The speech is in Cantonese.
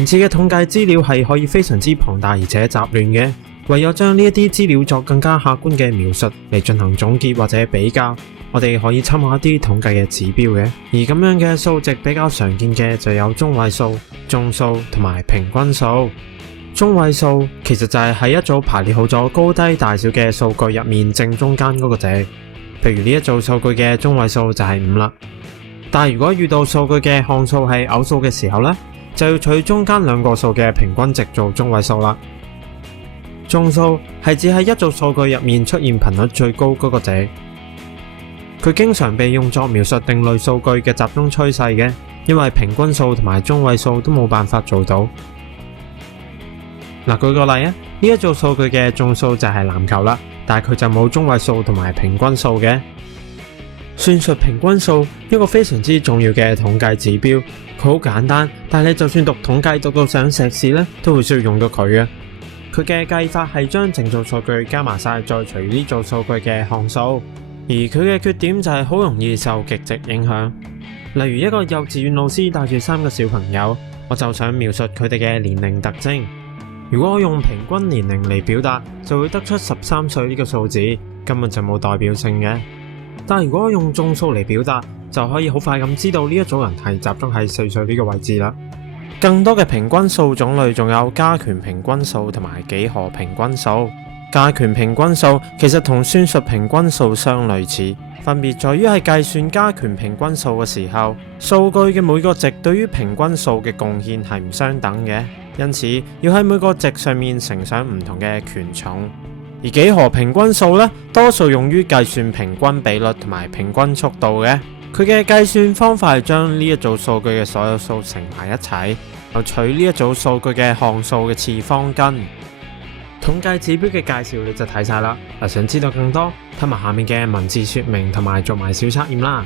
原始嘅統計資料係可以非常之龐大而且雜亂嘅，唯有將呢一啲資料作更加客觀嘅描述嚟進行總結或者比較，我哋可以參考一啲統計嘅指標嘅。而咁樣嘅數值比較常見嘅就有中位數、眾數同埋平均數。中位數其實就係喺一組排列好咗高低大小嘅數據入面正中間嗰個值，譬如呢一組數據嘅中位數就係5啦。但係如果遇到數據嘅項數係偶數嘅時候呢，就要取中間兩個數嘅平均值做中位數啦。眾數係指喺一組數據入面出現頻率最高嗰個值，佢經常被用作描述定類數據嘅集中趨勢嘅，因為平均數同埋中位數都冇辦法做到。嗱，舉個例啊，呢一組數據嘅眾數就係籃球啦，但係佢就冇中位數同埋平均數嘅。算術平均數一個非常之重要嘅統計指標，佢好簡單，但係你就算讀統計讀到上碩士咧，都會需要用到佢嘅。佢嘅計法係將整組數據加埋晒，再除呢組數據嘅項數，而佢嘅缺點就係好容易受極值影響。例如一個幼稚園老師帶住3個小朋友，我就想描述佢哋嘅年齡特徵。如果我用平均年齡嚟表達，就會得出13歲呢個數字，根本就冇代表性嘅。但如果我用眾數嚟表達，就可以好快咁知道呢一組人係集中喺4歲呢個位置啦。更多嘅平均數種類仲有加權平均數同埋幾何平均數。加權平均數其實同算術平均數相類似，分別在於係計算加權平均數嘅時候，數據嘅每個值對於平均數嘅貢獻係唔相等嘅，因此要喺每個值上面乘上唔同嘅權重。而幾何平均數呢，多數用於計算平均比率同埋平均速度嘅。佢嘅計算方法係將呢一組數據嘅所有數乘埋一齊，又取呢一組數據嘅項數嘅次方根。統計指標嘅介紹你就睇晒啦。想知道更多，睇埋下面嘅文字說明同埋做埋小測驗啦。